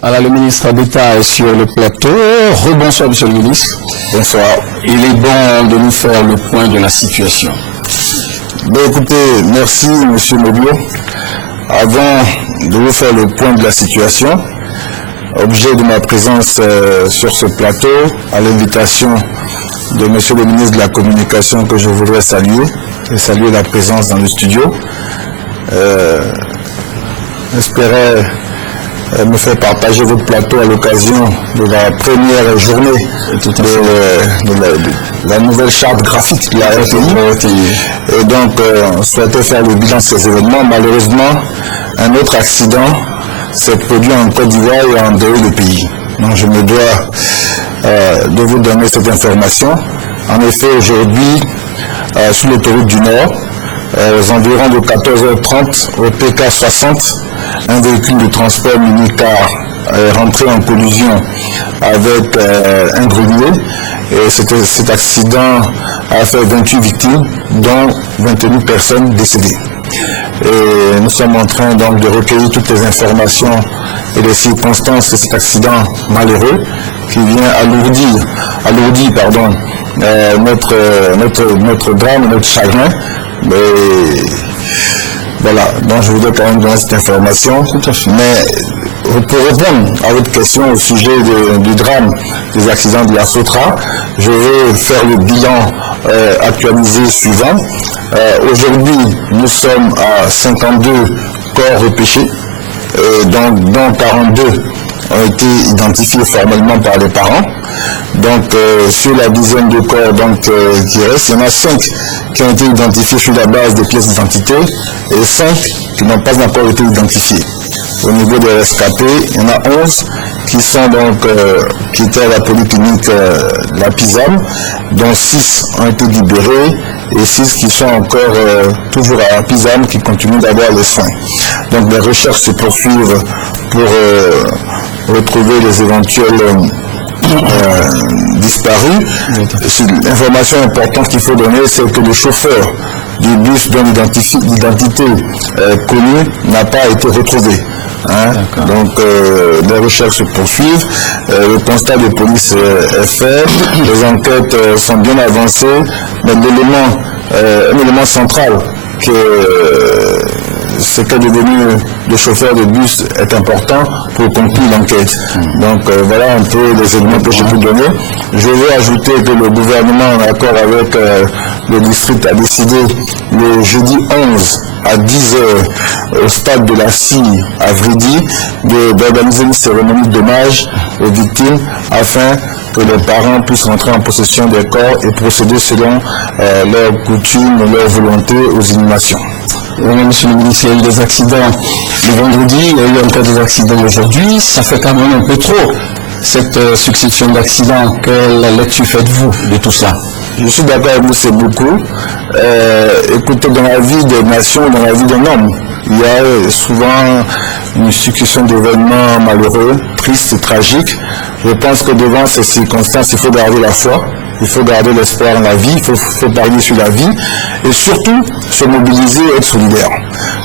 Alors, le ministre d'État est sur le plateau. Rebonsoir, monsieur le ministre. Bonsoir. Il est bon de nous faire le point de la situation. Ben, écoutez, merci, monsieur Mobio. Avant de vous faire le point de la situation, objet de ma présence sur ce plateau, à l'invitation de monsieur le ministre de la Communication que je voudrais saluer, et saluer la présence dans le studio. J'espérais me faire partager votre plateau à l'occasion de la première journée de la nouvelle charte graphique de la RTI. Et donc, on souhaitait faire le bilan de ces événements. Malheureusement, un autre accident s'est produit en Côte d'Ivoire et en dehors du pays. Donc, je me dois de vous donner cette information. En effet, aujourd'hui, sur l'autoroute du Nord, aux environs de 14h30, au PK 60, un véhicule de transport minicar est rentré en collision avec un grenier. Et cet accident a fait 28 victimes, dont 21 personnes décédées. Et nous sommes en train donc de recueillir toutes les informations et les circonstances de cet accident malheureux qui vient alourdir notre drame, notre chagrin. Mais voilà, donc je voudrais quand même donner cette information. Mais pour répondre à votre question au sujet du drame des accidents de la SOTRA, je vais faire le bilan actualisé suivant. Aujourd'hui, nous sommes à 52 corps repêchés, dont 42 ont été identifiés formellement par les parents. Donc, sur la dizaine de corps qui restent, il y en a 5 qui ont été identifiés sur la base des pièces d'identité et 5 qui n'ont pas encore été identifiés. Au niveau des rescapés, il y en a 11 qui sont qui étaient à la polyclinique La Pisame, dont 6 ont été libérés et 6 qui sont encore toujours à La Pisame, qui continuent d'avoir les soins. Donc, les recherches se poursuivent pour retrouver les éventuels disparus. L'information importante qu'il faut donner, c'est que le chauffeur du bus dont l'identité connue n'a pas été retrouvé. Donc les recherches se poursuivent, le constat de police est fait, les enquêtes sont bien avancées, mais un élément central ce qu'est devenu le chauffeur de bus est important pour conclure l'enquête. Donc voilà un peu les éléments que je peux donner. Je veux ajouter que le gouvernement, en accord avec le district, a décidé le jeudi 11 à 10h au stade de la Cille à Vridi d'organiser une cérémonie d'hommage aux victimes afin que les parents puissent rentrer en possession des corps et procéder selon leurs coutumes et leur volonté aux inhumations. Oui, monsieur le ministre, il y a eu des accidents le vendredi, il y a eu encore des accidents aujourd'hui. Ça fait quand même un peu trop, cette succession d'accidents. Quelle lecture faites-vous de tout ça? Je suis d'accord avec vous, c'est beaucoup. Écoutez, dans la vie des nations, dans la vie d'un homme, il y a souvent une succession d'événements malheureux, tristes et tragiques. Je pense que devant ces circonstances, il faut garder la foi. Il faut garder l'espoir en la vie, il faut parier sur la vie et surtout se mobiliser et être solidaire.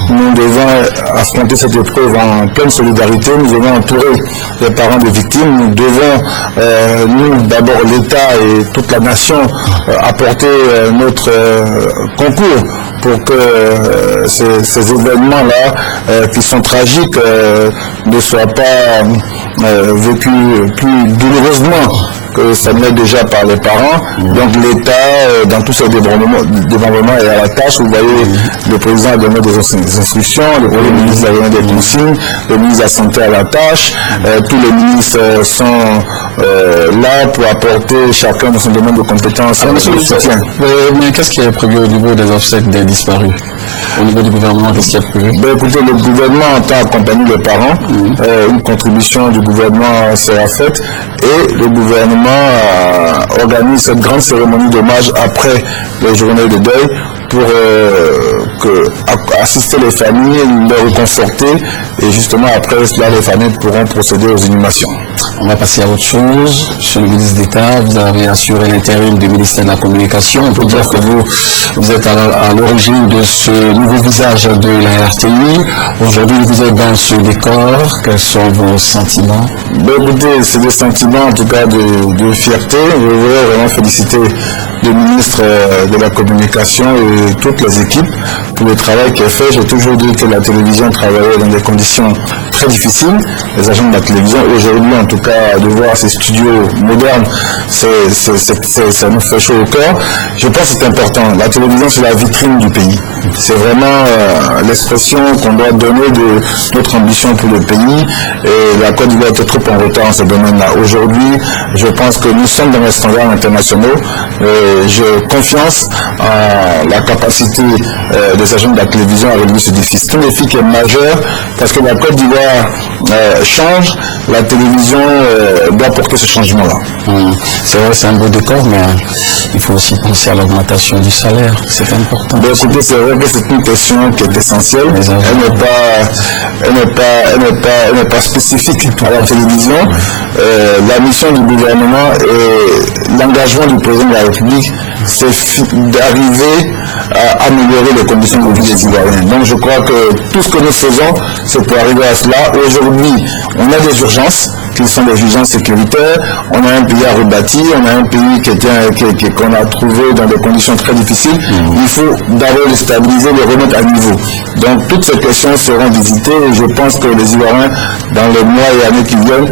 Nous devons affronter cette épreuve en pleine solidarité, nous devons entourer les parents des victimes, nous devons, nous d'abord l'État et toute la nation, apporter notre concours pour que ces événements-là, qui sont tragiques, ne soient pas vécus plus douloureusement que ça n'est déjà par les parents. Donc l'État, dans tous ces développements, est à la tâche. Vous voyez, le président a donné des instructions, le premier ministre a donné des consignes, le ministre de la Santé à la tâche, tous les ministres sont là pour apporter chacun dans son domaine de compétences le soutien. Mais qu'est-ce qui est prévu au niveau des obsèques des disparus? Au niveau du gouvernement, qu'est-ce qui est prévu? Écoutez, le gouvernement entend accompagner les parents. Une contribution du gouvernement sera faite et le gouvernement organise cette grande cérémonie d'hommage après les journées de deuil pour assister les familles, les réconforter, et justement après cela, les familles pourront procéder aux inhumations. On va passer à autre chose. Monsieur le ministre d'État, vous avez assuré l'intérim du ministère de la Communication. On peut dire que vous êtes à l'origine de ce nouveau visage de la RTI. Aujourd'hui, vous êtes dans ce décor. Quels sont vos sentiments? Écoutez, c'est des sentiments en tout cas de fierté. Je voudrais vraiment féliciter le ministre de la Communication et toutes les équipes pour le travail qui est fait. J'ai toujours dit que la télévision travaillait dans des conditions très difficiles. Les agents de la télévision, aujourd'hui en tout cas, de voir ces studios modernes, ça nous fait chaud au cœur. Je pense que c'est important. La télévision, c'est la vitrine du pays. C'est vraiment l'expression qu'on doit donner de notre ambition pour le pays. Et la Côte d'Ivoire est trop en retard dans ce domaine-là. Aujourd'hui, je pense que nous sommes dans les standards internationaux. J'ai confiance en la capacité des agents de la télévision à relever ce défi. C'est un défi qui est majeur parce que la Côte d'Ivoire change, la télévision doit porter ce changement-là. C'est vrai, c'est un beau décor, mais il faut aussi penser à l'augmentation du salaire. C'est important. Écoutez, c'est vrai que c'est une question qui est essentielle. Elle n'est pas spécifique à la télévision. La mission du gouvernement et l'engagement du président de la République, c'est d'arriver à améliorer les conditions de vie des Ivoiriens. Donc je crois que tout ce que nous faisons, c'est pour arriver à cela. Aujourd'hui, on a des urgences, qui sont des urgences sécuritaires. On a un pays à rebâtir, on a un pays qu'on a trouvé dans des conditions très difficiles. Il faut d'abord le stabiliser, le remettre à niveau. Donc toutes ces questions seront visitées et je pense que les Ivoiriens, dans les mois et années qui viennent,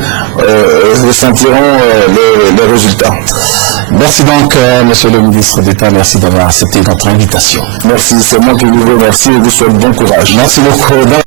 ressentiront les résultats. Merci donc, monsieur le ministre d'État, merci d'avoir accepté notre invitation. Merci, c'est moi qui vous remercie et vous souhaite bon courage. Merci beaucoup.